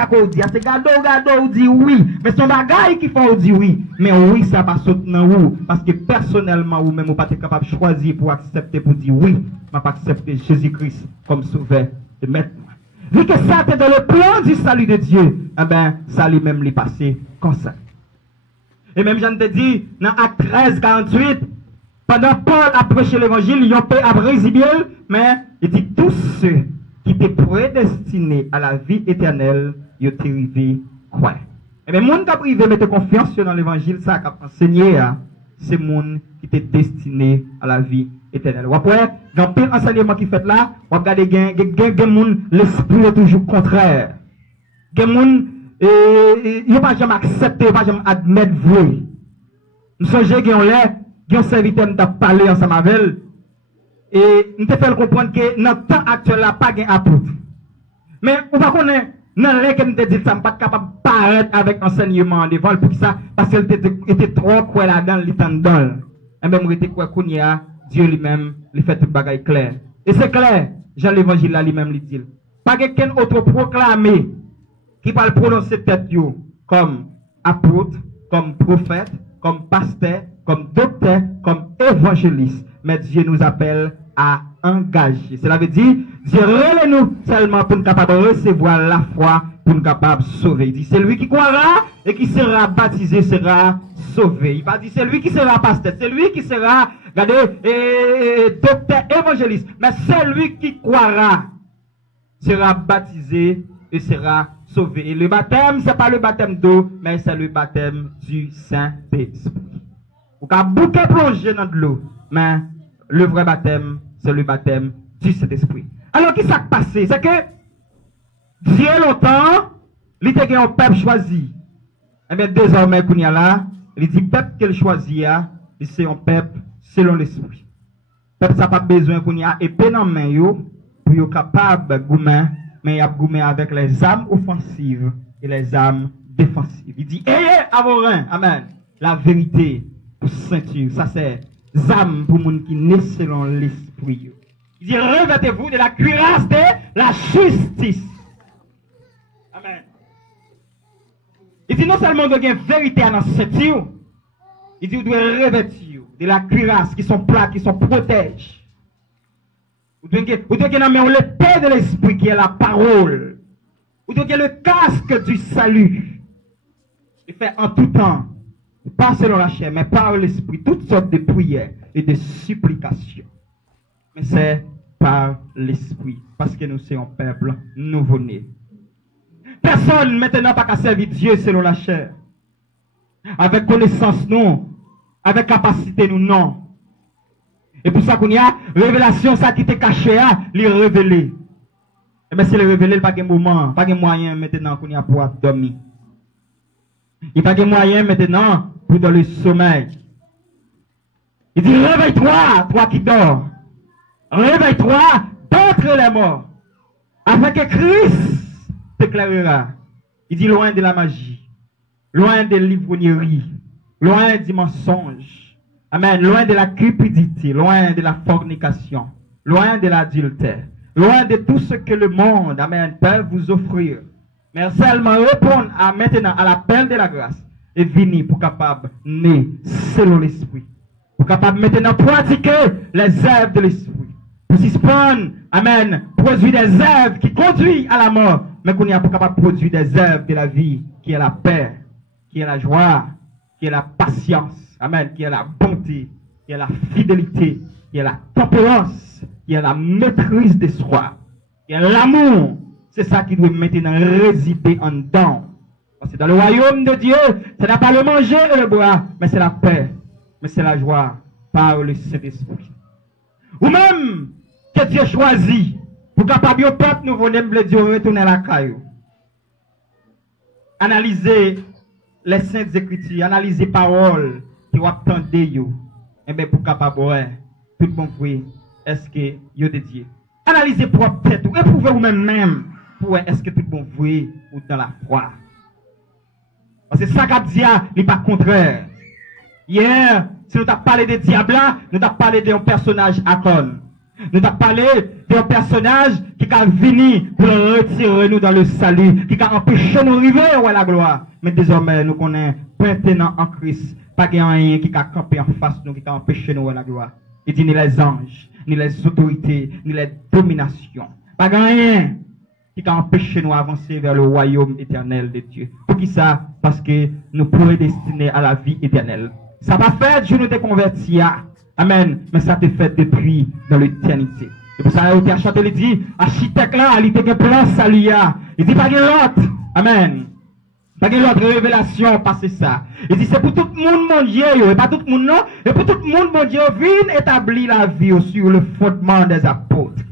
ça qu'on dit, c'est gado, ou dit oui. Mais son bagage qui font, on dit oui. Mais oui, ça va sauter dans vous. Parce que personnellement, ou même, vous pas capable de choisir pour accepter, pour dire oui. Mais pas accepter Jésus-Christ comme sauveur de maître. Vu que ça était dans le plan du salut de Dieu, eh ben, ça lui-même lui passé comme ça. Et même, j'en te dis, dans Acte 13, 48, pendant Paul a prêché l'évangile, ils ont payé à Brésil, mais il dit tous ceux qui étaient prédestinés à la vie éternelle, ils ont arrivé quoi. Et bien, monde qui a privé mettre confiance dans l'évangile, ça a enseigné, c'est monde qui était destiné à la vie éternelle. Ou après, dans le enseignement qui fait là, on regarde l'esprit est toujours contraire. Il n'a pas jamais accepté, il n'a pas jamais admettre vrai. Nous sommes qui ont serviteur de parler ensemble avec elle. Et nous te fait comprendre que dans le temps actuel, là, pas de apôtre. Mais on va connaître, dans les que nous te dit ça, pas capable de paraître avec enseignement devant pour ça, parce qu'elle était trop quoi là-dedans, il était dedans. Et même, il était quoi qu'on y a, Dieu lui-même, il fait tout le bagage clair. Et c'est clair, Jean l'évangile là lui-même, il dit. Pas quelqu'un autre proclamé qui va le prononcer tête comme apôtre, comme prophète, comme pasteur, comme docteur, comme évangéliste. Mais Dieu nous appelle à engager. Cela veut dire, Dieu relève nous seulement pour nous capable de recevoir la foi, pour nous capable de sauver. Il dit, c'est lui qui croira et qui sera baptisé sera sauvé. Il va dire, c'est lui qui sera pasteur, c'est lui qui sera, regardez, docteur évangéliste. Mais c'est lui qui croira, sera baptisé et sera sauvé. Et le baptême, c'est pas le baptême d'eau, mais c'est le baptême du Saint-Esprit. Vous pouvez bouquet plonger dans de l'eau, mais le vrai baptême, c'est le baptême du Saint-Esprit. Alors, qu'est-ce qui s'est passé? C'est que Dieu longtemps, il était un peuple choisi. Et bien, désormais, qu'on y a là, il dit, peuple qu'il choisit, c'est un peuple selon l'Esprit. Peuple, ça n'a pas besoin qu'on y a épée dans la main, pour être capable de goumer, mais il a goumé avec les âmes offensives et les âmes défensives. Il dit, ayez à vos reins, amen, la vérité pour ceinture. Ça, c'est âmes pour les gens qui naissent selon l'Esprit. Il dit, revêtez-vous de la cuirasse de la justice. Amen. Il dit, non seulement vous avez une vérité à la ceinture, il dit, vous devez revêtir de la cuirasse qui sont plates, qui sont protèges. Vous devez l'épée de l'esprit qui est la parole. Vous devez le casque du salut. Il fait en tout temps, pas selon la chair, mais par l'esprit, toutes sortes de prières et de supplications. Mais c'est par l'esprit, parce que nous sommes un peuple nouveau-né. Personne maintenant pas qu'à servir Dieu selon la chair. Avec connaissance, non. Avec capacité, nous, non. Et pour ça qu'on y a, révélation, ça qui était caché, les révéler. Et bien, c'est le révéler, pas de moment, pas de moyen maintenant qu'on y a pour dormir. Il n'y a pas de moyen maintenant pour dans le sommeil. Il dit, réveille-toi, toi qui dors. Réveille-toi d'entre les morts. Afin que Christ t'éclairera. Il dit, loin de la magie, loin de l'ivrognerie, loin du mensonge. Amen. Loin de la cupidité, loin de la fornication, loin de l'adultère, loin de tout ce que le monde, amen, peut vous offrir. Mais seulement répondre à maintenant à l'appel de la grâce et venir pour capable né selon l'esprit. Pour capable maintenant pratiquer les œuvres de l'esprit. Pour suspendre, amen, produire des œuvres qui conduisent à la mort, mais qu'on y a pour capable produire des œuvres de la vie, qui est la paix, qui est la joie, qui est la patience. Amen, qui est la bonté, qui est la fidélité, qui est la tempérance, qui est la maîtrise de soi, qui est l'amour. C'est ça qui doit maintenant résider en dedans. Parce que dans le royaume de Dieu, ce n'est pas le manger et le boire, mais c'est la paix, mais c'est la joie par le Saint-Esprit. Ou même que Dieu choisit pour capable au peuple nouveau de Dieu retourner à la caillou. Analyser les saintes écritures, analyser paroles qui vous attendez, et bien pour capable, tout le monde voit, est-ce que vous êtes Dieu. Analysez propre tête, éprouvez vous-même, pour est-ce que tout le monde voit ou dans la foi. Parce que ça qu'a dit, il n'est pas contraire. Hier, si nous avons parlé de diable, nous avons parlé d'un personnage Akon. Nous avons parlé d'un personnage qui a venu pour retirer nous dans le salut, qui a empêché nous d'arriver à la gloire. Mais désormais, nous connaissons maintenant en Christ, pas rien qui a campé en face de nous, qui a empêché nous à la gloire. Il dit ni les anges, ni les autorités, ni les dominations. Pas rien qui a empêché nous d'avancer vers le royaume éternel de Dieu. Pour qui ça? Parce que nous pourrions destiner à la vie éternelle. Ça va faire Dieu nous déconvertir. Amen. Mais ça t'est fait depuis dans l'éternité. Et pour ça, il a chanté, il dit, architecte là, il était plan salut. Il dit, pas de l'autre. Amen. Pas de l'autre révélation, passez ça. Il dit, c'est pour tout le monde, mon Dieu, et pas tout le monde, non. Et pour tout le monde, mon Dieu, vient établir la vie sur le fondement des apôtres.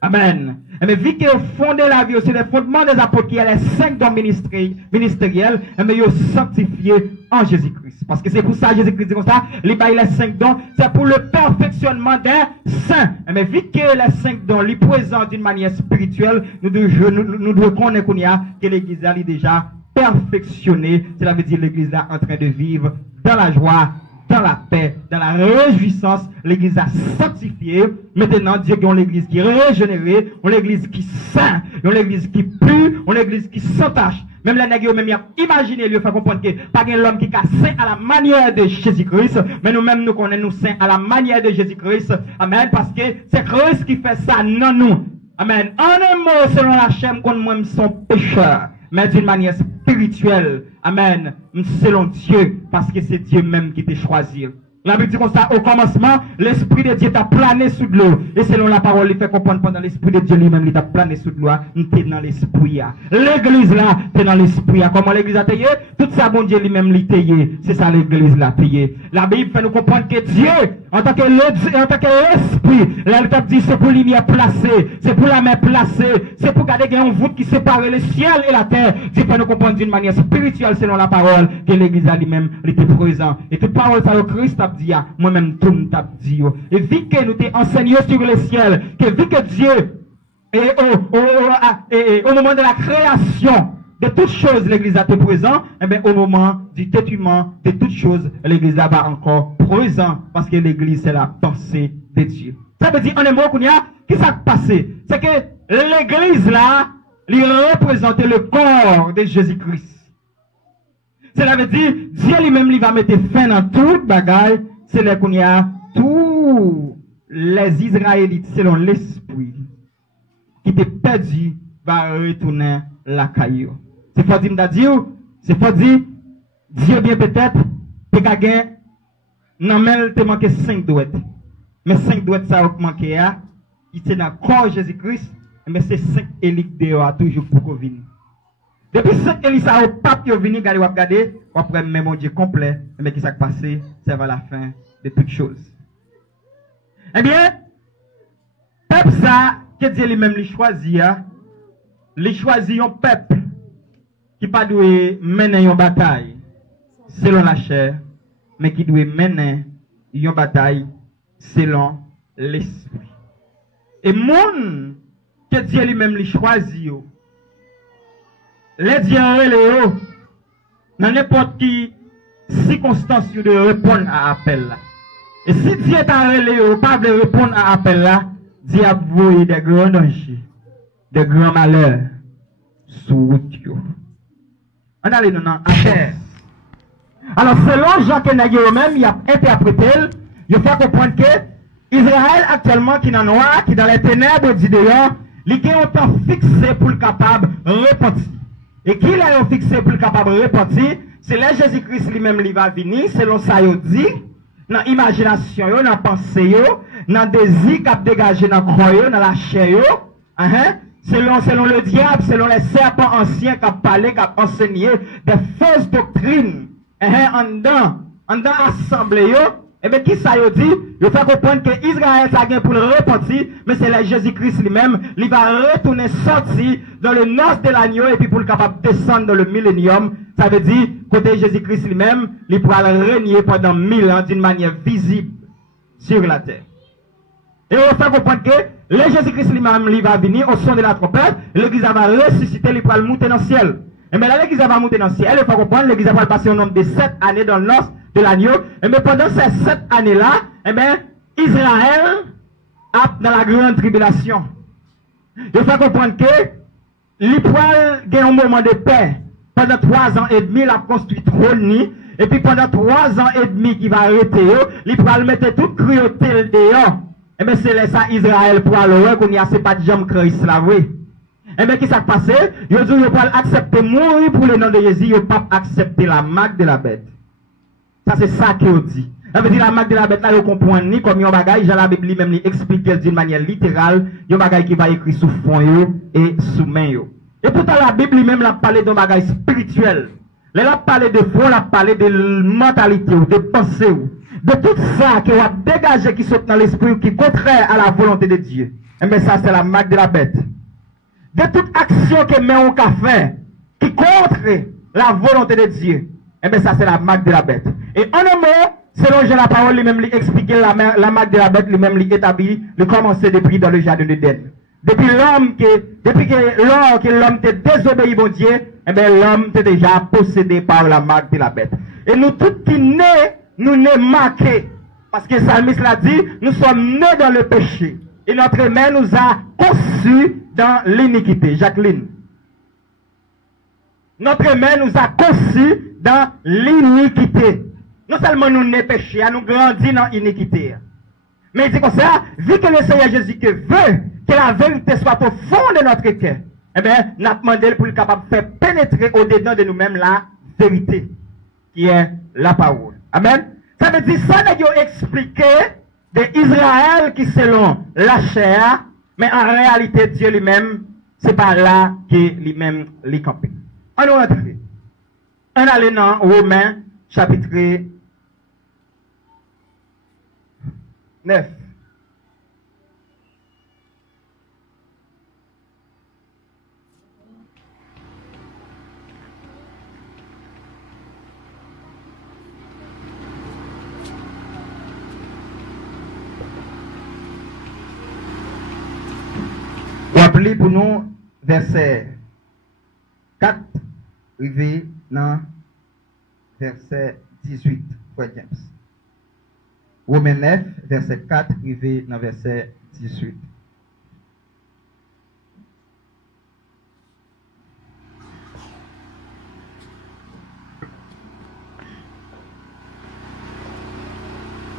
Amen. Mais vu qu'il a fondé la vie sur les fondements des apôtres, qui est les 5 dons ministériels, mais il a sanctifié en Jésus-Christ. Parce que c'est pour ça, Jésus-Christ dit comme ça, les 5 dons, c'est pour le perfectionnement des saints. Mais vu que les 5 dons, les présentent d'une manière spirituelle, nous devons connaître que l'Église est déjà perfectionnée. Cela veut dire l'église est en train de vivre dans la joie, dans la paix, dans la réjouissance. L'église a sanctifié. Maintenant, Dieu a l'église qui est régénérée, on l'église qui saint, on l'église qui pue, on l'église qui s'entache. Même les nègres, même, imaginez, lui, faire comprendre que pas l'homme qui est saint à la manière de Jésus-Christ, mais nous-mêmes, nous connaissons nous saints à la manière de Jésus-Christ. Amen. Parce que c'est Christ qui fait ça, non nous. Amen. En un mot, selon la chaîne, qu'on moi, son pécheur, mais d'une manière spirituelle. Amen. Selon Dieu, parce que c'est Dieu même qui t'a choisi. La Bible dit comme ça, au commencement, l'Esprit de Dieu t'a plané sous de l'eau. Et selon la parole, il fait comprendre pendant l'Esprit de Dieu lui-même, il t'a plané sous de l'eau. T'es dans l'Esprit. L'église là, t'es dans l'Esprit. Comment l'église a payé? Tout ça, bon Dieu lui-même, l'a payé. C'est ça l'église l'a payé. La Bible fait nous comprendre que Dieu, en tant qu'esprit, là, il t'a dit, c'est pour lumière placée, c'est pour la main placée, c'est pour garder un voûte qui sépare le ciel et la terre. Dieu fait nous comprendre d'une manière spirituelle, selon la parole, que l'église a lui-même, il était présent. Et toute parole, ça, le Christ a dit, moi-même, tout me t'a dit. Et vu que nous t'ai enseigné sur le ciel, que vu que Dieu, au moment de la création de toutes choses, l'église a été présent, et bien au moment du détruiment de toutes choses, l'église a pas encore présent, parce que l'église, c'est la pensée de Dieu. Ça veut dire, en un mot, qu'est-ce qui s'est passé? C'est que l'église là, il représentait le corps de Jésus-Christ. Cela veut dire, Dieu lui-même, il va mettre fin dans toute bagaille. C'est là qu'on y a tous les Israélites, selon l'esprit, qui étaient perdus, va retourner la caillou. C'est pas dire, c'est pas dire, Dieu bien peut-être, t'es gagné, non, mais te manqué 5 douettes. Mais 5 douettes, ça a manqué, il était dans le corps de Jésus-Christ, mais c'est 5 élites dehors, toujours pour qu'on vienne. Depuis 5 élites, ça a pape qui est venu, regarder, après, même mon Dieu complet, mais qui s'est passé, c'est vers la fin de toutes choses. Eh bien, peuple ça, que Dieu lui-même les choisit, les choisit un peuple qui pas doit mener une bataille selon la chair, mais qui doit mener une bataille selon l'esprit. Et monde que Dieu lui-même les choisit, les dieux Léo, dans n'importe qui circonstance de répondre à l'appel là. Et si Dieu t'a relé, pas de répondre à l'appel là, Dieu a voué des grands dangers, des grands malheurs sur route. On a les noms affaires. Alors, selon Jacques Nagé même, il a interprété, il fait comprendre que Israël actuellement qui est dans le noir, qui est dans les ténèbres du dehors, il est un temps fixé pour le capable de repentir. Et qui l'a fixé pour le capable de repentir, c'est là Jésus-Christ lui-même il va venir, selon ça il dit, dans l'imagination, dans la pensée, dans le désir qu'a dégagé dans le croyant, dans la chair, selon le diable, selon les serpents anciens qui ont parlé, qui ont enseigné des fausses doctrines, en dans l'assemblée, et bien qui ça dit, il faut comprendre que Israël ça vient pour le repentir, mais c'est Jésus-Christ lui-même, il va retourner sortir dans le noce de l'agneau et puis pour le capable de descendre dans le millénium. Ça veut dire, côté Jésus-Christ lui-même, il pourra régner pendant 1000 ans d'une manière visible sur la terre. Et il faut comprendre que le Jésus-Christ lui-même, il va venir au son de la trompette, l'église va ressusciter, il pourra monter dans le ciel. Et bien là, l'église va monter dans le ciel, il faut comprendre, l'église va passer au nombre de 7 années dans le noce de l'agneau. Et bien pendant ces 7 années-là, eh bien, Israël dans la grande tribulation. Il faut comprendre que l'Étoile a un moment de paix. Pendant 3 ans et demi, il a construit trône. Et puis pendant 3 ans et demi qu'il va arrêter, l'Étoile mettait toute cruauté dehors. Et bien c'est là ça Israël pour aller qu'on y a c'est pas de jambes Christ là, oui. Et bien qui s'est passé? Il dit qu'il va accepter mourir pour le nom de Jésus, il ne pas accepter la marque de la bête. Ça c'est ça qu'il dit. Ça veut dire la marque de la bête là, vous comprenez ni comme un bagage, Jean la Bible lui-même explique d'une manière littérale, un bagage qui va écrit sous fond et sous main. Et pourtant la Bible lui-même l'a parlé d'un bagage spirituel. Elle a parlé de fond, elle a parlé de mentalité, de pensée, de tout ça qui va dégager, qui saute dans l'esprit, qui est contraire à la volonté de Dieu. Et bien ça c'est la marque de la bête. De toute action que met au café, qui contre la volonté de Dieu. Et bien ça c'est la marque de la bête. Et en un mot, selon Jean la parole lui-même lui expliquer la marque de la bête lui-même lui établi, le commencer depuis dans le jardin d'Éden. Depuis que l'homme était désobéi bon Dieu, eh bien l'homme était déjà possédé par la marque de la bête. Et nous tous qui nés, nous nés marqués. Parce que Salmiste l'a dit, nous sommes nés dans le péché. Et notre mère nous a conçus dans l'iniquité. Jacqueline. Notre mère nous a conçus dans l'iniquité. Non seulement nous nés péché, nous grandissons dans l'iniquité. Mais il dit comme ça, vu que le Seigneur Jésus veut que la vérité soit au fond de notre cœur, eh bien, nous avons demandé pour être capable de faire pénétrer au-dedans de nous-mêmes la vérité, qui est la parole. Amen. Ça veut dire ça, nous avons expliqué d'Israël qui selon la chair, mais en réalité, Dieu lui-même, c'est par là que lui-même les campé. On nous rentre. On allait dans Romains, chapitre 9. Rappelez pour nous verset 4, arrivé dans verset 18, Frère James. Romains 9, verset 4, arrivé dans verset 18.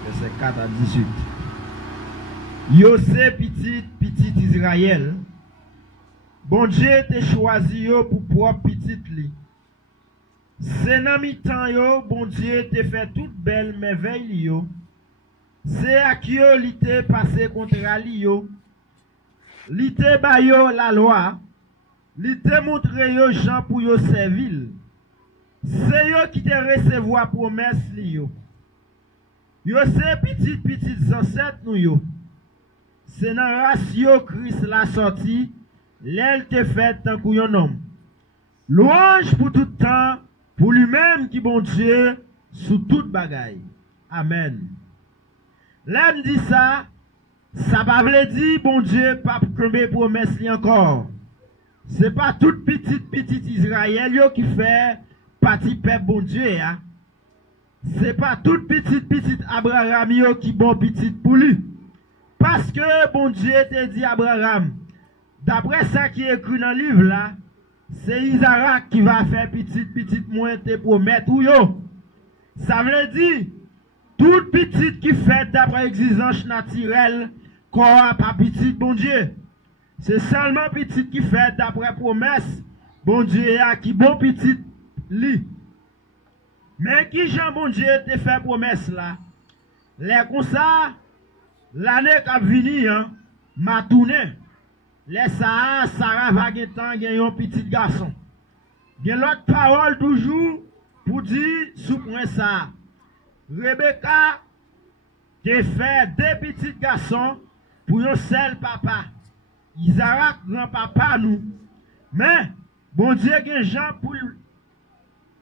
Verset 4 à 18. Yo c'est petit Israël. Bon Dieu te choisi yo pour propre petit li. C'est dans mi-temps yo, bon Dieu te fait toute belle merveille yo. C'est à qui yo li te passé contre li yo. Li te ba yo la loi. Li te montre yo Jean pour yo servil. C'est yo qui te recevoir promesse li yo. Yo c'est petit ancêtres nous yo. C'est dans ratio Christ la sortie, l'aile te fait tant qu'on homme. Louange pour tout temps, pour lui-même qui bon Dieu, sous toute bagaille. Amen. L'homme dit ça, ça va veut dire bon Dieu, pas combien promesse li encore. C'est pas toute petite Israël yo qui fait partie peuple bon Dieu. Hein? C'est pas toute petite Abraham yo qui bon petite pour lui. Parce que bon Dieu te dit Abraham, d'après ça qui est écrit dans le livre là, c'est Isaac qui va faire petite moins te promettre ou yo. Ça veut dire, toute petite qui fait d'après exigence naturelle, quoi pas petite bon Dieu. C'est seulement petite qui fait d'après promesse, bon Dieu a qui bon petite li. Mais qui Jean bon Dieu te fait promesse là, les comme ça, l'année qui vient, hein, m'a tourné. Les Sarah va gagner un petit garçon. Il y a l'autre parole toujours pour dire sous point ça. Rebecca te fait 2 petits garçons pour un seul papa. Isaac grand-papa nous. Mais, bon Dieu,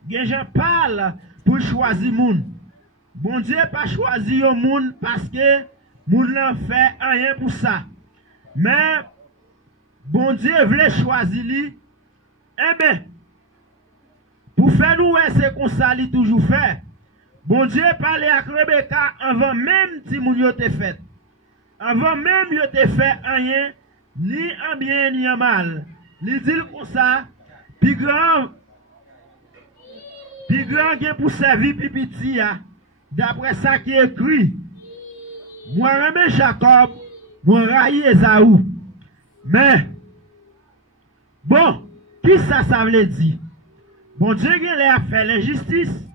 Gen parle pour choisir moun. Bon Dieu pas choisi un moun parce que moun n'en fait rien pour ça. Mais, bon Dieu voulait choisir lui. Eh bien, pour faire nous, c'est comme ça lui toujours fait. Bon Dieu parlait à Rebecca avant même si moun yo te fait. avant même yo te fait rien, ni en bien ni en mal. Il dit comme ça, puis grand gen pour servir puis petit, d'après ça qui est écrit. Moi remets Jacob, moi raille Esaü. Mais, bon, qui ça veut dire? Bon Dieu a fait l'injustice,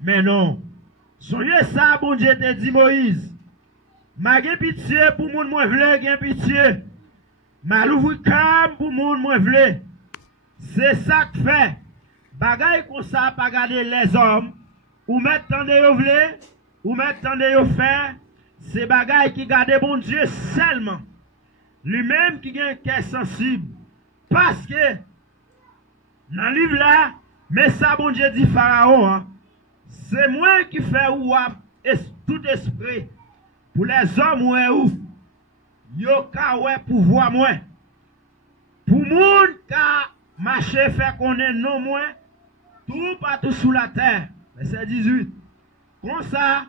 mais non. Soyez ça, bon Dieu te dit Moïse. Ma gen pitié pour moun moi vle gen pitié. Ma louvri kam pour moun moi vle. C'est ça que fait. Bagay comme ça, pas garder les hommes. Ou mettre tant de yo vle, ou mettre tant de yo fait. C'est bagay qui garde bon Dieu seulement. Lui-même qui a un cœur sensible. Parce que, dans le livre là, mais ça, bon Dieu dit Pharaon, hein, c'est moi qui fais ou tout esprit. Pour les hommes ou yo ka ouais pouvoir moi. Pour moun ka marcher fait qu'on est non moins, tout partout sous la terre. Verset 18. Comme ça,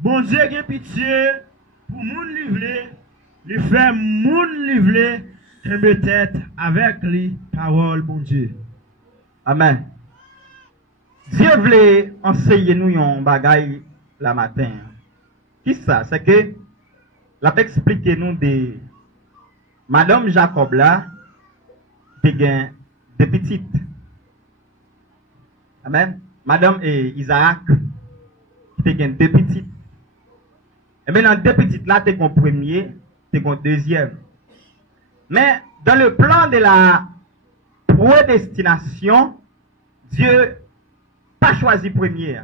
bon Dieu a pitié pour moun livrer, il fait moun livrer, et peut-être avec les paroles, bon Dieu. Amen. Dieu voulait enseigner nous un bagay la matin. Qui ça? C'est que, la peut expliquer nous des Madame Jacob là, qui gagne des petites. Amen. Madame et Isaac, qui gagne des petites. Et maintenant, deux petites là, tu es premier, tu es deuxième. Mais dans le plan de la prédestination, Dieu pas choisi premier,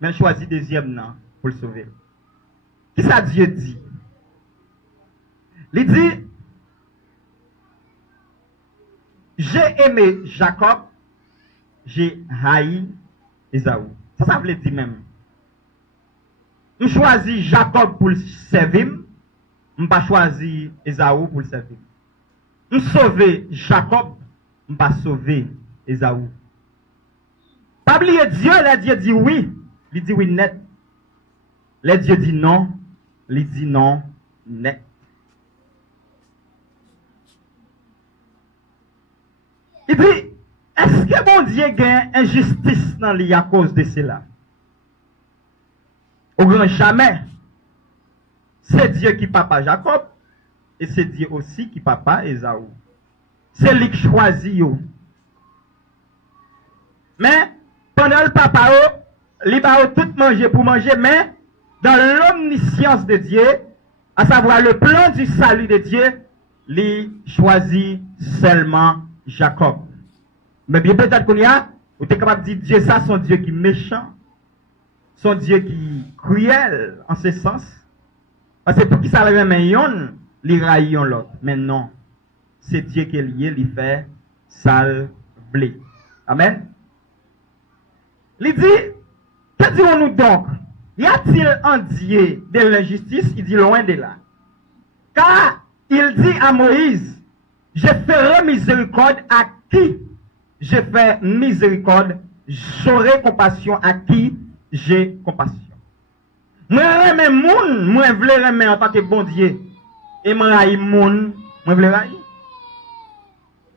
mais choisi deuxième non, pour le sauver. Qui ça Dieu dit? Il dit, j'ai aimé Jacob, j'ai haï Esaü. Ça veut dire même. Je choisis Jacob pour le servir, je ne pas choisir Esaü pour le servir. Je sauver Jacob, je ne pas sauver Esaü. Pas oublier Dieu, là Dieu dit oui, il dit oui net. Là Dieu dit non, il dit non net. Il dit, est-ce que bon Dieu gagne injustice dans lui à cause de cela? Au grand jamais. C'est Dieu qui papa Jacob et c'est Dieu aussi qui papa Esaü. C'est lui qui choisit yo. Mais pendant le papa, il va tout manger pour manger, mais dans l'omniscience de Dieu, à savoir le plan du salut de Dieu, il choisit seulement Jacob. Mais bien peut-être qu'on y a, vous êtes capable de dire Dieu ça, son Dieu qui est méchant, son Dieu qui est cruel en ce sens. Parce que pour qui ça arrive maintenant, il raille l'autre. Mais non, c'est Dieu qui est lié, il fait sale blé. Amen. Il dit, que dirons-nous donc? Y a-t-il un Dieu de l'injustice? Il dit loin de là. Car il dit à Moïse, je ferai miséricorde à qui je fais miséricorde, j'aurai compassion à qui j'ai compassion. Moi remets moun, moi vle remets en tant que bon Dieu. Et moi raï moun, moi vle raï.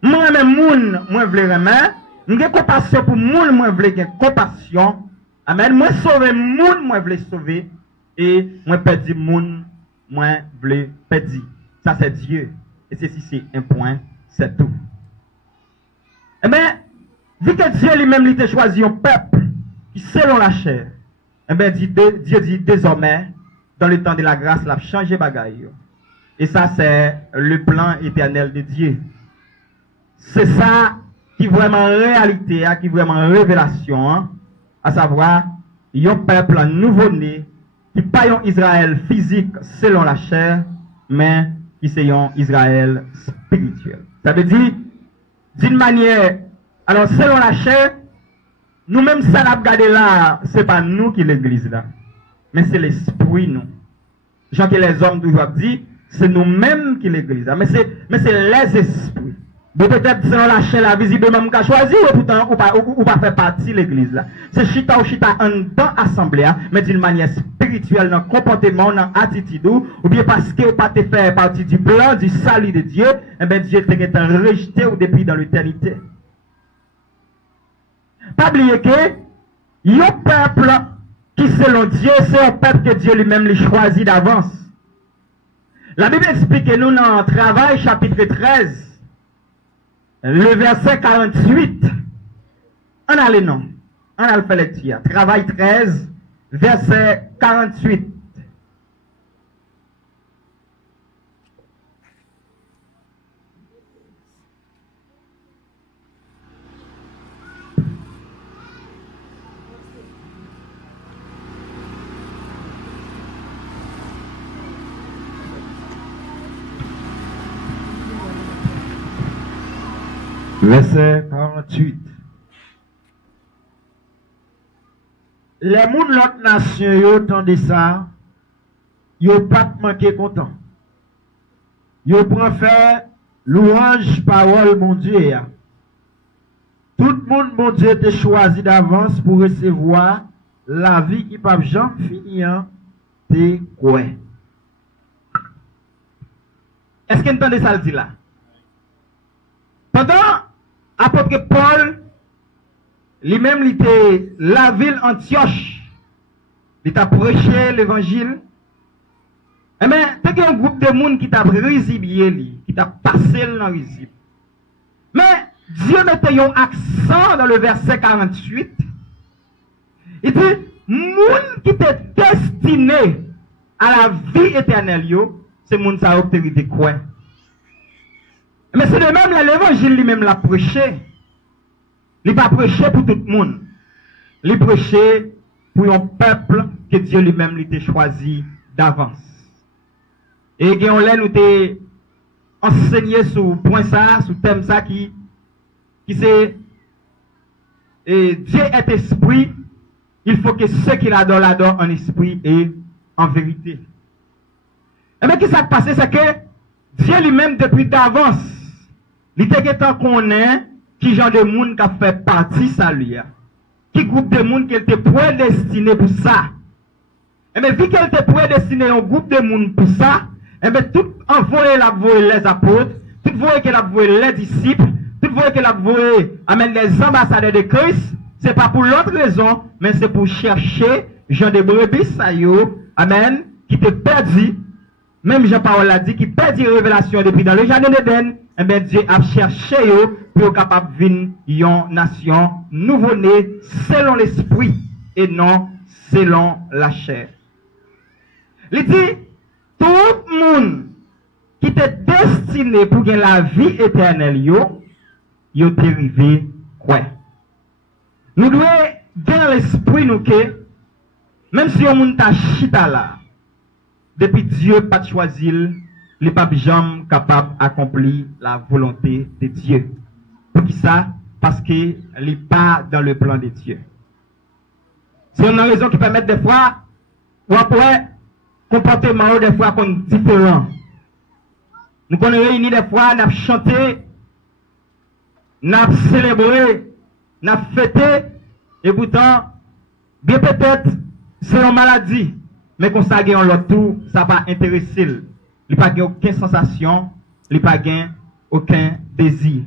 Moi remets moun, moi vle remets. J'ai compassion pour moun, moi vle gen compassion. Amen. Moi sauver moun, moi vle sauver. Et moi perdi moun, moi vle perdi. Ça c'est Dieu. Et ceci c'est un point, c'est tout. Eh bien, vu que Dieu lui-même lui a choisi un peuple qui selon la chair, eh bien, Dieu dit désormais, dans le temps de la grâce, il a changé bagaille. Et ça, c'est le plan éternel de Dieu. C'est ça qui est vraiment réalité, qui est vraiment révélation, à savoir, il y a un peuple nouveau-né, qui n'est pas un Israël physique selon la chair, mais qui c'est un Israël spirituel. Ça veut dire, d'une manière, alors selon la chair, nous-mêmes, ça n'a pas regardé là, c'est pas nous qui l'église là, mais c'est l'esprit nous. Jean que les hommes toujours disent, c'est nous-mêmes qui l'église là, mais c'est les esprits. Mais peut-être selon la chaîne là, visiblement, m'a choisi, ou pourtant, ou pas faire partie de l'église là. C'est chita ou chita en dans l'assemblée, mais d'une manière spirituelle, dans le comportement, dans l'attitude, ou bien parce que ou pas te faire partie du plan, du salut de Dieu, eh bien Dieu t'a rejeté ou depuis dans l'éternité. Pas oublier que, le peuple qui selon Dieu, c'est un peuple que Dieu lui-même lui choisit d'avance. La Bible explique nous dans Travail chapitre 13, le verset 48. On a le nom. On a le fait lecture. Travail 13, verset 48. Verset 48. Les gens de l'autre nation, ils entendent ça, ils n'ont pas manqué content. Ils prennent faire louange, parole, mon Dieu. Tout le monde, mon Dieu, était choisi d'avance pour recevoir la vie qui ne peut jamais finir. C'est quoi? Est-ce que vous entendez ça le dit là? Pendant apôtre Paul, lui-même, il était la ville Antioche. Il a prêché l'évangile. Eh bien, il y a un groupe de monde qui t'a résilié, qui t'a passé dans le risible. Mais Dieu mettait un accent dans le verset 48. Il dit, monde qui était destiné à la vie éternelle, c'est monde qui a obtenu des coins. Mais c'est de même l'évangile lui-même l'a prêché. Il n'a pas prêché pour tout le monde. Il prêché pour un peuple que Dieu lui-même lui a choisi d'avance. Et on l'a nous enseigné sur point ça, sur thème ça qui c'est Dieu est esprit. Il faut que ceux qui l'adorent en esprit et en vérité. Et bien, ce qui s'est passé, c'est que Dieu lui-même, depuis d'avance, il était temps qu'on ait qui genre de monde qui a fait partie ça lui. Qui groupe de monde qui était prédestiné pour ça. Et bien, vu qu'elle était prédestiné un groupe de monde pour ça, et bien, tout envoyé les apôtres, tout envoyé qu'elle a envoyé les disciples, tout envoyé qu'elle a envoyé les ambassadeurs de Christ, c'est pas pour l'autre raison, mais c'est pour chercher gens de brebis ça yo, amen, qui te perdu. Même Jean-Paul l'a dit, qui perd la révélation depuis dans le jardin d'Éden, eh bien Dieu a cherché eux pour être capable de venir une nation nouveau-née selon l'esprit et non selon la chair. Il dit, tout le monde qui était destiné pour gagner la vie éternelle, yo est arrivé quoi? Nous devons gagner l'esprit nous que, même si on monde ta chita là, depuis Dieu pas choisi, il n'est pas jamais capable d'accomplir la volonté de Dieu. Pour qui ça? Parce qu'il n'est pas dans le plan de Dieu. C'est une raison qui permet des fois, ou après, comportement des fois qu'on est différent. Nous qu'on est réunis des fois, nous avons chanté, nous avons célébré, nous avons fêté, et pourtant, bien peut-être, c'est une maladie. Mais qu'on s'agit en l'autre tout, ça va intéresser. Il n'y a pas aucune sensation, il n'y a pas aucun désir.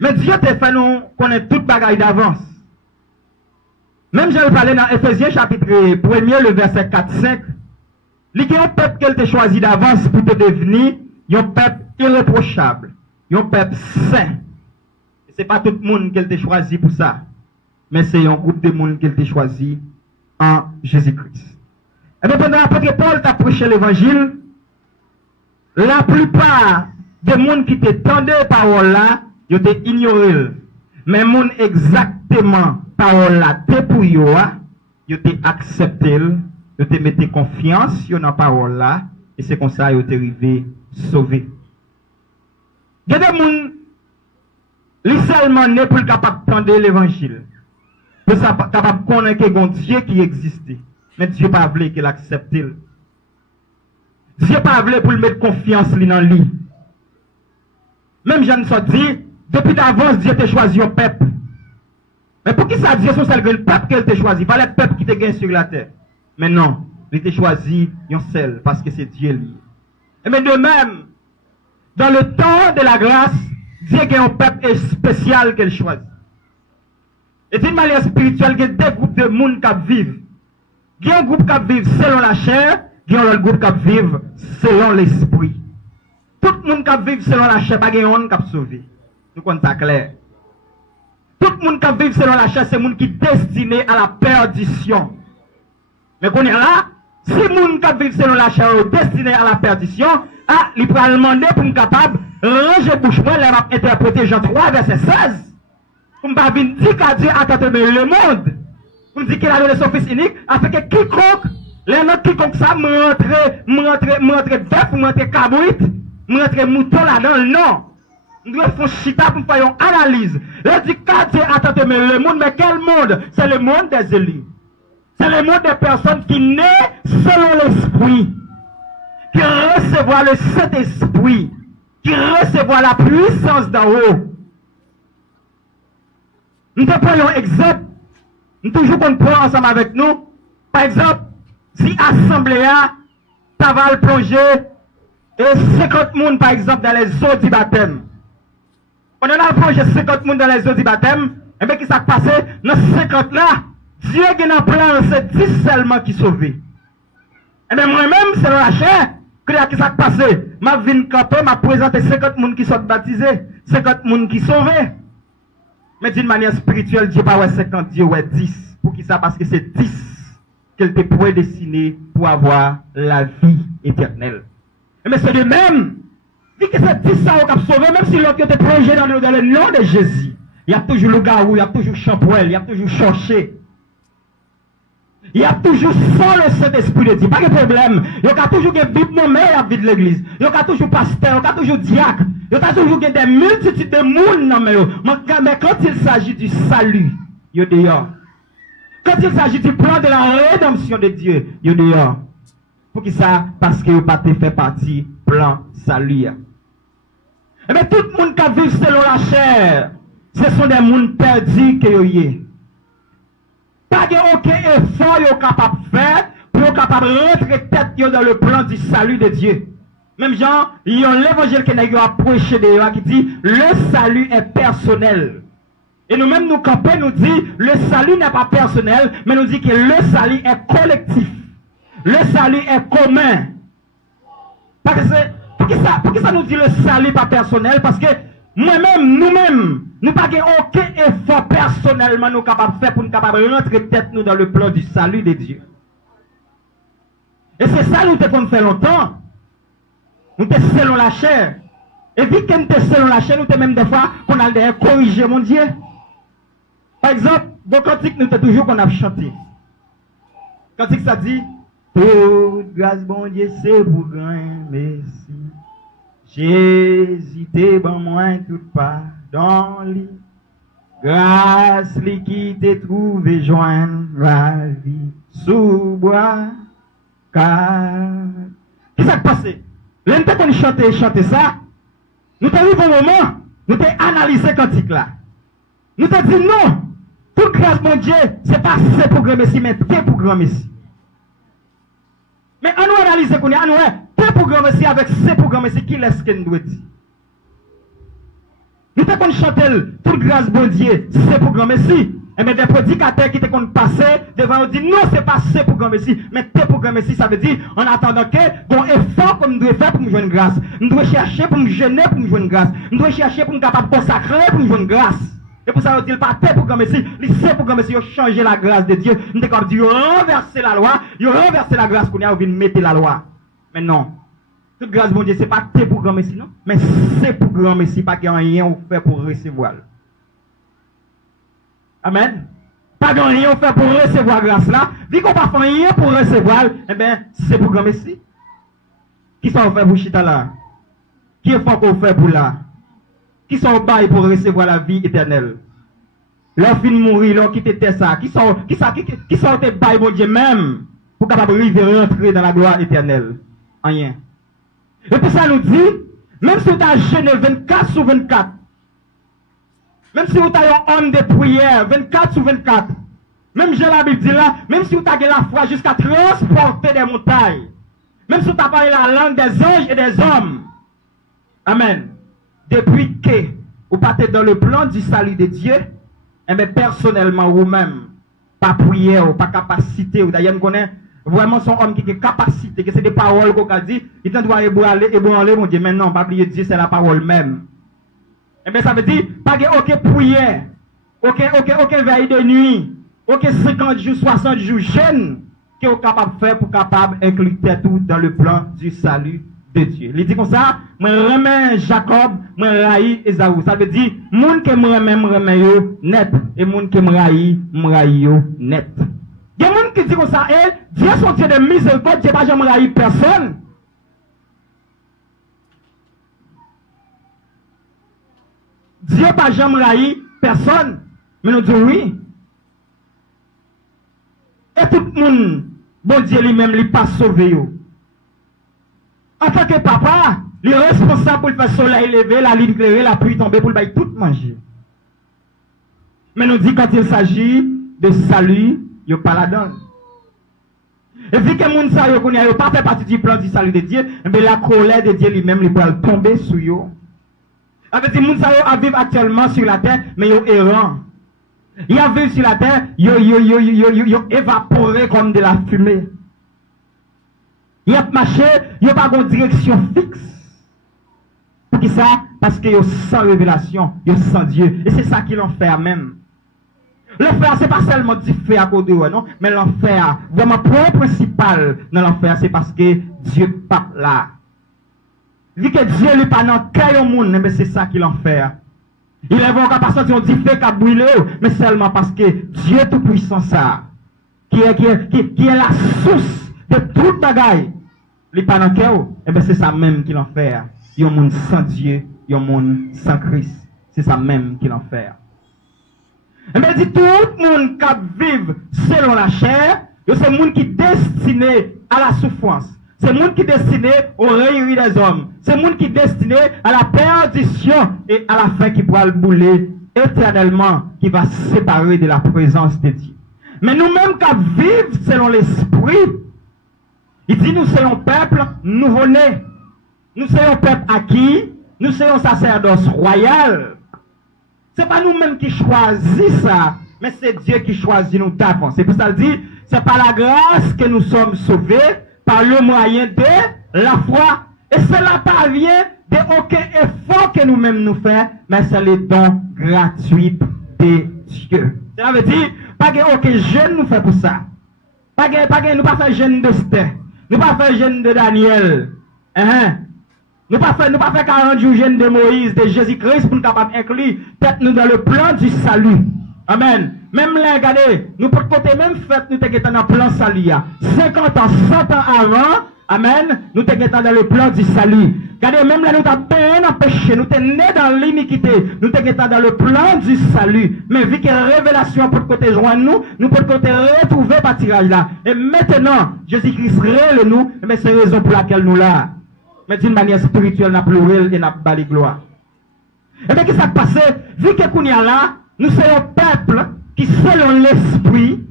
Mais Dieu te fait nous connaître toute bagaille d'avance. Même j'avais parlé dans Ephésiens chapitre 1er, le verset 4-5. Il y a un peuple qu'elle t'a choisi d'avance pour te devenir un peuple irréprochable, un peuple saint. Ce n'est pas tout le monde qu'elle t'a choisi pour ça, mais c'est un groupe de monde qu'elle t'a choisi en Jésus-Christ. Et bien, pendant l'apôtre Paul t'a prêché l'évangile, la plupart des gens qui t'entendaient parole là, ils ont ignoré. Mais les gens exactement parole là, t'es pour eux, ils ont accepté, ils ont mis confiance dans la parole là, et c'est comme ça qu'ils ont arrivé sauvés. Il y a des gens qui seulement n'est plus capable d'entendre l'évangile. Pour ça, capable de connaître qu'il y a un Dieu qui existait. Mais Dieu n'a pas voulu qu'il accepte. Dieu n'a pas voulu pour le mettre confiance dans lui. Même Jean se dit, depuis d'avance, Dieu t'a choisi un peuple. Mais pour qui ça Dieu son seul peuple qu'elle t'a choisi? Pas le peuple qui te gagne sur la terre. Mais non, il t'a choisi un seul, parce que c'est Dieu lui. Et mais de même, dans le temps de la grâce, Dieu a un peuple spécial qu'elle choisit. Et d'une manière spirituelle, il y a deux groupes de monde qui vivent. Il y a un groupe qui vit selon la chair, il y a un autre groupe qui vit selon l'esprit. Tout le monde qui vit selon la chair, pas de monde qui sauvé. Nous comptons ça clair. Tout le monde qui vit selon la chair, c'est le monde qui est destiné à la perdition. Mais qu'on est là, si le monde qui vit selon la chair est destiné à la perdition, il peut demander pour être capable de ranger bouche moi, il va interpréter Jean 3, verset 16. Pour ne pas venir dire qu'à Dieu a tant aimé le monde. Pour dire qu'il a donné son fils unique, afin que quiconque, les notes quiconque ça, m'entre bœuf, m'entre cabrit, m'entre mouton là-dedans, non. Nous devons faire chita pour faire une analyse. Il dit qu'à Dieu a tant aimé le monde, mais quel monde? C'est le monde des élus. C'est le monde des personnes qui naissent selon l'esprit, qui recevoir le Saint-Esprit, qui recevoir la puissance d'en haut. Nous te prenons un exemple. Nous toujours qu'on prend ensemble avec nous. Par exemple, si l'Assemblée a va le plonger et 50 personnes par exemple dans les eaux du baptême. On a plongé 50 personnes dans les eaux du baptême. Et bien, qu'est-ce qui s'est passé? Dans 50 là, Dieu a un plan, c'est 10 seulement qui sauvés. Et bien, moi-même, selon la chair, qu'est-ce qui s'est passé? Ma vie camper, m'a présenté 50 personnes qui sont baptisées, 50 personnes qui sont sauvées. Mais d'une manière spirituelle, Dieu pas 50, Dieu 10. Pour qui ça? Parce que c'est 10 qu'elle te prédestiné pour avoir la vie éternelle. Mais c'est de même, dit que c'est 10 ça qui a sauvé, même si l'autre était plongé dans le nom de Jésus. Il y a toujours le garou, il y a toujours Champouel, il y a toujours cherché. Il y a toujours sans le Saint-Esprit de Dieu. Pas de problème. Il y a toujours des Bibles nommées à la vie de l'église. Il y a toujours pasteur, il y a toujours diacre. Il y a toujours des multitudes de monde. Mais quand il s'agit du salut, il y a dehors. Quand il s'agit du plan de la rédemption de Dieu, il y a dehors. Pour qui ça? Parce que vous pas fait partie du plan salut. Et bien tout le monde qui vit selon la chair, ce sont des mondes perdus que vous avez. Pas aucun effort est capable de faire pour être capable de rentrer tête dans le plan du salut de Dieu. Même Jean, il y a l'évangile qui a prêché de qui dit le salut est personnel. Et nous-mêmes nous campons, nous dit le salut n'est pas personnel, mais nous dit que le salut est collectif. Le salut est commun. Parce que pour qui ça nous dit le salut pas personnel? Parce que moi-même, nous-mêmes, nous n'avons pas aucun effort personnellement nous capables de faire pour nous capables de rentrer tête nous dans le plan du salut de Dieu. Et c'est ça nous devons faire longtemps. Nous sommes selon la chair. Et vu que nous sommes selon la chair, nous sommes même des fois qu'on a d'ailleurs corrigé mon Dieu. Par exemple, dans le cantique, nous sommes toujours qu'on a chanté. Cantique ça dit, toute grâce bon Dieu c'est pour grand merci. Jésus t'es bon moins tout part dans lui. Grâce lui qui t'est trouvé joindre la vie sous bois. Car qu'est-ce qui s'est passé? L'un qu'on chanter ça, nous t'avons vu au moment, nous t'avons analysé cantique là. Nous t'avons dit non, toute grâce mon Dieu, c'est pas c'est pour grand messie, mais t'es pour grand messie. Mais on nous analyse qu'on est, on nous t'es pour grand messie avec c'est pour grand messie, qui laisse qu'elle nous dit? Nous t'avons chanté toute grâce bon Dieu, c'est pour grand messie. Et bien des prédicateurs qui te comptent passer devant nous dire non, c'est pas c'est pour grand messie, mais t'es pour grand messie, ça veut dire en attendant que bon effort comme nous devons faire pour nous jouer une grâce. Nous devons chercher pour nous gêner pour nous jouer une grâce. Nous devons chercher pour nous capables de consacrer pour nous jouer une grâce. Et pour ça, on dit pas t'es pour grand messie, c'est pour grand messie, ils ont changé la grâce de Dieu. Nous sommes comme dit, ils ont renversé la loi, ils ont renversé la grâce qu'on a envie de mettre la loi. Mais non. Toute grâce, bon Dieu, c'est pas t'es pour grand messie, non? Mais c'est pour grand messie, pas qu'il y a rien fait pour recevoir. Amen. Pas de rien fait pour recevoir grâce là. Vu qu'on pas fait rien pour recevoir, eh bien, c'est pour grand messie. Qui sont fait pour chita là? Qui est fort qu'on fait pour là? Qui sont bail pour recevoir la vie éternelle? Leur fin de mourir, leur quitter ça. Qui sont des bail, mon Dieu, même, pour capable de rentrer dans la gloire éternelle? Rien. Et pour ça nous dit, Même si vous avez jeûné 24 sur 24, même si vous avez un homme de prière 24 sur 24, même j'ai la Bible dit là, même si vous avez la foi jusqu'à transporter des montagnes, même si vous avez parlé la langue des anges et des hommes, amen. Depuis que vous partez dans le plan du salut de Dieu, eh bien personnellement vous-même, pas prière, pas capacité, ou d'ailleurs, nous connaissons vraiment son homme qui a capacité, que c'est des paroles qu'on a dit, il doit ébranler, mon Dieu, mais non, pas oublier Dieu, c'est la parole même. Eh bien, ça veut dire, pas aucune prière, aucun veille de nuit, aucun 50 jours, 60 jours jeûne, que vous êtes capable de faire pour capable inclure tout dans le plan du salut de Dieu. Il dit comme ça, moi remets Jacob, moi raï Esaü. Ça veut dire, moun que moi remets yo net, et moun que moi raï yo net. Il y a des gens qui disent comme ça, eh, Dieu son Dieu de miséricorde, Dieu n'a jamais raï personne. Dieu n'a jamais raï personne. Mais nous disons oui. Et tout le monde, bon Dieu lui-même, il pas sauvé. En tant que papa, il est responsable pour faire le soleil lever, la lune éclairer, la pluie tomber, pour le bailler tout manger. Mais nous dit quand il s'agit de salut, il n'y a pas la donne. Et vu que les gens ne pas fait partie du plan du salut de Dieu, mais la colère de Dieu lui-même, il peut tomber sur eux. Avec les gens qui vivent actuellement sur la terre, mais ils sont errants. Ils vivent sur la terre, ils sont évaporés comme de la fumée. Ils ont marché, ils n'ont pas de direction fixe. Pour qui ça? Parce qu'ils sont sans révélation, ils sont sans Dieu. Et c'est ça qui l'enfer même. L'enfer, ce n'est pas seulement du feu à côté, non? Mais l'enfer, vraiment, point principal dans l'enfer, c'est parce que Dieu n'est pas là. Vu que Dieu n'est pas dans le cœur du monde, mais c'est ça qui l'enfer. Il est vraiment capable de dire feu qui brûlé, mais seulement parce que Dieu tout-puissant, ça, qui est la source de toute bagaille, il n'est pas dans le cœur, et bien c'est ça même qui l'enfer. Il y a un monde sans Dieu, il y a un monde sans Christ. C'est ça même qui l'enfer. Et bien, dit tout le monde qui vit selon la chair, c'est le monde qui est destiné à la souffrance. C'est le monde qui est destiné au réuni des hommes. C'est le monde qui est destiné à la perdition et à la fin qui pourra le bouler éternellement, qui va se séparer de la présence de Dieu. Mais nous-mêmes qui vivons selon l'esprit, il dit nous sommes peuple nouveau-né. Nous sommes peuple acquis. Nous sommes sacerdoce royal. Ce n'est pas nous-mêmes qui choisissons ça, mais c'est Dieu qui choisit nous d'avance. C'est pour ça qu'il dit, c'est par la grâce que nous sommes sauvés, par le moyen de la foi. Et cela parvient de aucun effort que nous-mêmes nous faisons, mais c'est le don gratuit de Dieu. Cela veut dire, pas que aucun jeune nous fait pour ça. Pas que nous pas faire jeune de Steph. Nous pas faire jeune de Daniel. Nous pas faire 40 jours jeune de Moïse, de Jésus-Christ pour nous capable inclure peut-être nous dans le plan du salut. Amen. Même là, regardez, nous pour côté même fait nous t'es dans le plan salut. 50 ans, 100 ans avant, amen, nous t'es dans le plan du salut. Regardez, même là nous t'avons bien empêché, nous t'es né dans l'iniquité, nous t'es dans le plan du salut. Mais vu que révélation pour côté joindre nous, nous pour côté retrouver le tirage là. Et maintenant, Jésus-Christ révèle nous, mais c'est la raison pour laquelle nous là. Mais d'une manière spirituelle, n'a pleuré et n'a pas de gloire. Et bien, qu'est-ce qui s'est passé? Vu que nous sommes là, nous sommes un peuple qui, selon l'esprit,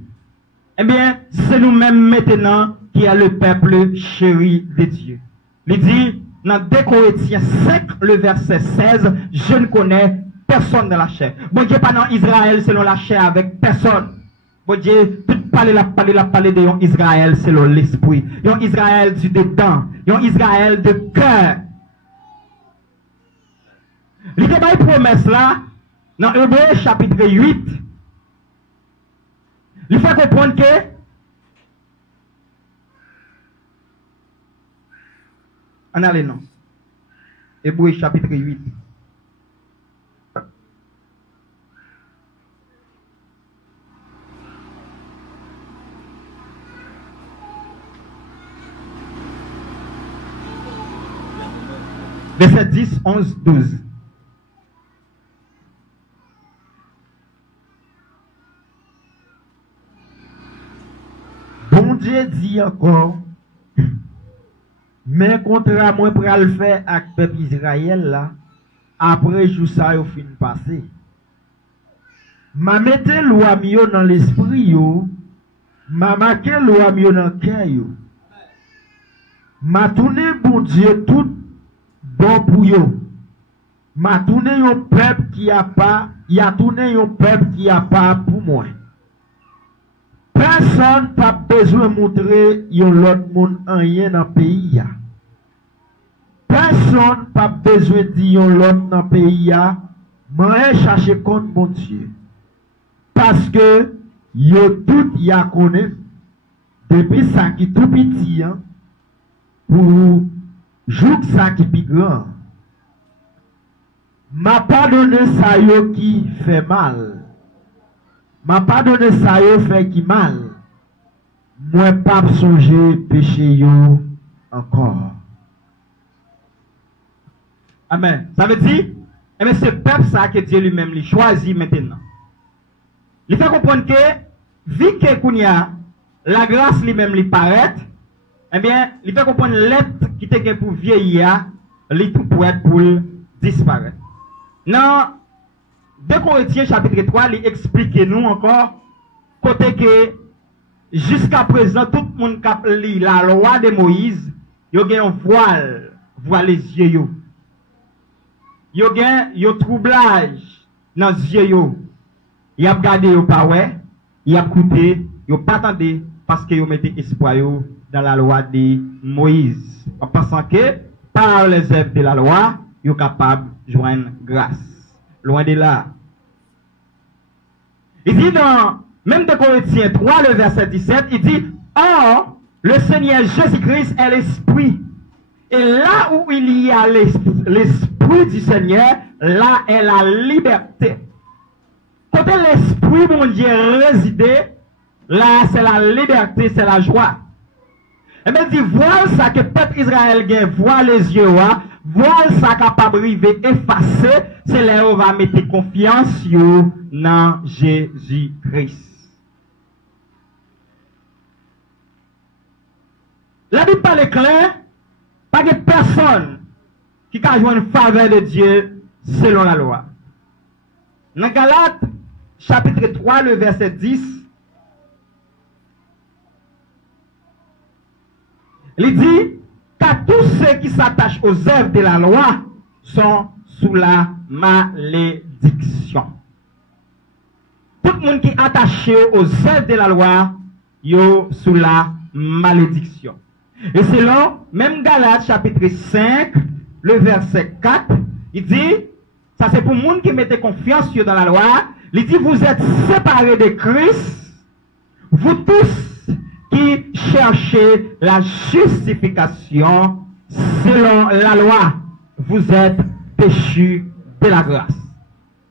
eh bien, c'est nous-mêmes maintenant qui a le peuple chéri de Dieu. Il dit, dans 2 Corinthiens 5, le verset 16, je ne connais personne dans la chair. Bon Dieu, pas dans Israël selon la chair avec personne. Bon Dieu, tout parler de yon Israël selon l'esprit. Yon Israël du dedans. Yon Israël de cœur. Il y a une promesse là, dans Hébreux chapitre 8. Il faut comprendre que on a les noms. Hébreux chapitre 8. Verset 10, 11, 12. Bon Dieu dit encore, Mais contrat moi pral faire avec peuple Israël là, après jour ça yo fin passé. Ma mette loi mio dans l'esprit yo, ma marqué loi mio dans cœur yo. Ma tourné bon Dieu tout bon pour yo. Ma tourné un peuple qui a pas, y a tourné un peuple qui a pas pour moi. Personne n'a besoin de montrer yon l'autre monde rien dans le pays. Personne n'a besoin de dire yon l'autre dans le pays. Moi, chercher contre mon Dieu. Parce que yo tout y a connaît depuis ça qui tout petit pour jour ça qui plus grand. M'a pardonné ça yo qui fait mal. M'a pardonné ça yo fait qui mal. Moi pas songer péché yo encore. Amen. Ça veut dire, eh bien, c'est peuple ça que Dieu lui-même lui choisit maintenant. Il fait comprendre que, vu que Kounia, la grâce lui-même lui paraît, eh bien, il fait comprendre l'être qui était pour vieillir, lui tout pour être pour disparaître. Dans 2 Corinthiens chapitre 3, il explique nous encore, côté que, jusqu'à présent, tout le monde qui a lu la loi de Moïse, il y a un voile les yeux. Il y a un troublage dans les yeux. Il a gardé au pas ouais, il a écouté, il a pas attendu parce qu'il a mis espoir dans la loi de Moïse. En pensant que par les œuvres de la loi, il est capable de joindre grâce. Loin de là. Il dit dans même de Corinthiens 3, le verset 17, il dit, or, le Seigneur Jésus-Christ est l'Esprit. Et là où il y a l'Esprit du Seigneur, là est la liberté. Côté l'Esprit, mon Dieu, résidé, là, c'est la liberté, c'est la joie. Et bien, dit, voile ça que peuple Israël gagne, voile les yeux, voile ça capable de effacer, c'est là où on va mettre confiance dans Jésus-Christ. La Bible parle clair, pas de personne qui a joué une faveur de Dieu selon la loi. Dans Galates, chapitre 3, le verset 10, il dit qu'à tous ceux qui s'attachent aux œuvres de la loi sont sous la malédiction. Tout le monde qui est attaché aux œuvres de la loi, est sous la malédiction. Et selon, même Galates chapitre 5, le verset 4, il dit, ça c'est pour le monde qui mettait confiance dans la loi, il dit, vous êtes séparés de Christ, vous tous qui cherchez la justification selon la loi, vous êtes péchus de la grâce.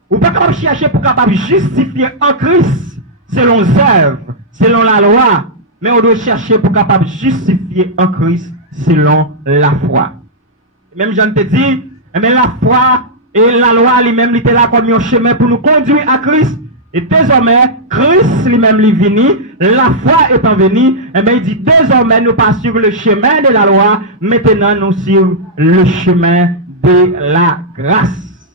Vous ne pouvez pas chercher pour capable justifier en Christ selon les œuvres, selon la loi, mais on doit chercher pour capable justifier en Christ selon la foi. Même Jean te dit, mais la foi et la loi lui-même était là comme un chemin pour nous conduire à Christ. Et désormais, Christ lui-même est venu, la foi étant venue, et bien il dit désormais nous pas sur le chemin de la loi, maintenant nous sur le chemin de la grâce.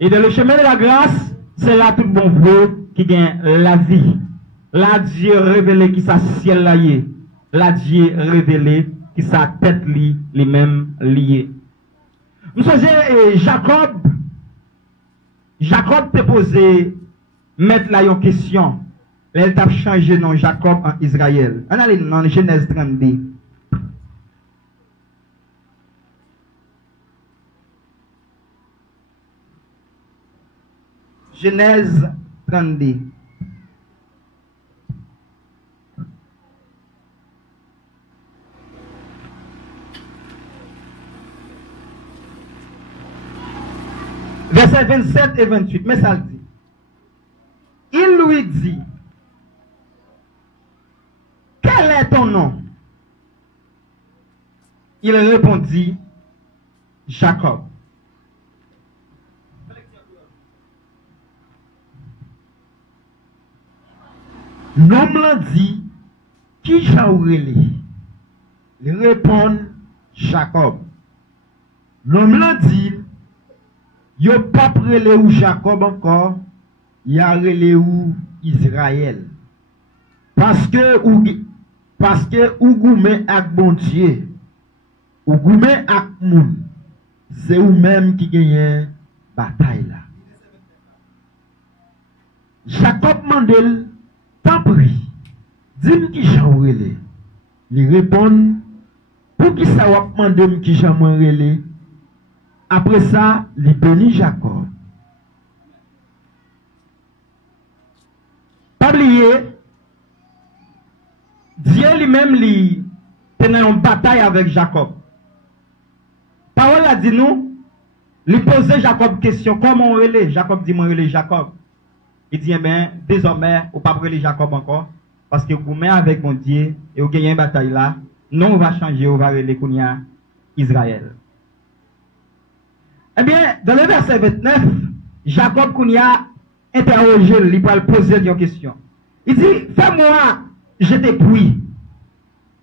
Et dans le chemin de la grâce, c'est là tout bon vrai qui gagne la vie. Là Dieu révélé qui sa ciel là y est. Là Dieu révélé qui sa tête li même lié. Monsieur Jacob te posé mettre là une question. Elle t'a changé nom Jacob en Israël. On allait dans Genèse 32. Genèse 32. Versets 27 et 28, mais ça le dit. Il lui dit, quel est ton nom? Il répondit, Jacob. L'homme l'a dit, qui j'aurais? Il répond, Jacob. L'homme l'a dit, yo pas prélé ou Jacob encore, y a relé ou Israël. Parce que ou goumé ak bon Dieu, ou goumé ak moun, c'est ou même qui gagne bataille là. Jacob mandel, tant pris, dis-moi qui j'en relé. Il répond, pour qui ça va demander qui j'en relé. Après ça, il bénit Jacob. Pas oublier, Dieu lui-même lui tenait une bataille avec Jacob. Parole a dit nous, lui posait Jacob question, comment on relève? Jacob dit, moi relève Jacob. Il dit, eh bien, désormais, on ne peut pas relève Jacob encore, parce que vous mettez avec mon Dieu, et vous gagnez une bataille là, non, on va changer, on va relève Israël. Eh bien, dans le verset 29, Jacob Kounia interroge, il va poser une question. Il dit, fais-moi, je te prie,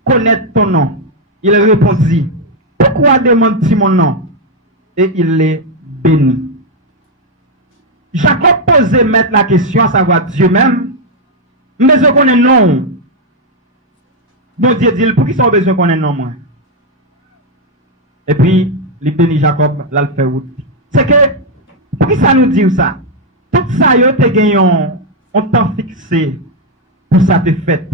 connaître ton nom. Il répondit, pourquoi demandes-tu mon nom? Et il les bénit. Jacob posait mettre la question à savoir Dieu même, mais je connais non. Bon Dieu dit, pour qui ça a besoin qu'on ait non moins? Et puis, il bénit Jacob, là, le fait route. C'est que, pour qui ça nous dit ça? Tout ça, yo te gagné un temps fixé pour ça te fait.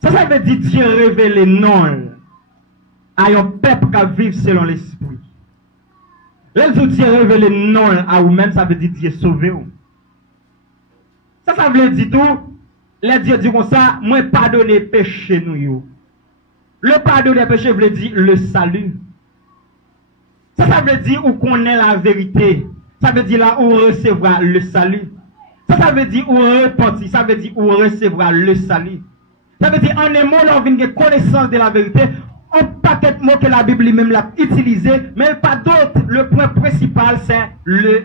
Ça veut dire Dieu révèle non à un peuple qui vit selon l'esprit. Là, Dieu révèle non à vous-même, ça veut dire Dieu sauver vous. Ça veut dire tout. Les Dieu dit comme ça, moi pardonner péché nous yo. Le pardon des péchés veut dire le salut. Ça veut dire où connaît la vérité. Ça veut dire là où recevra le salut. Ça veut dire où repentir. Ça veut dire où recevra le salut. Ça veut dire en un mot, là, on vient de connaissance de la vérité. Un paquet de mots que la Bible même l'a utilisé, mais pas d'autre. Le point principal, c'est le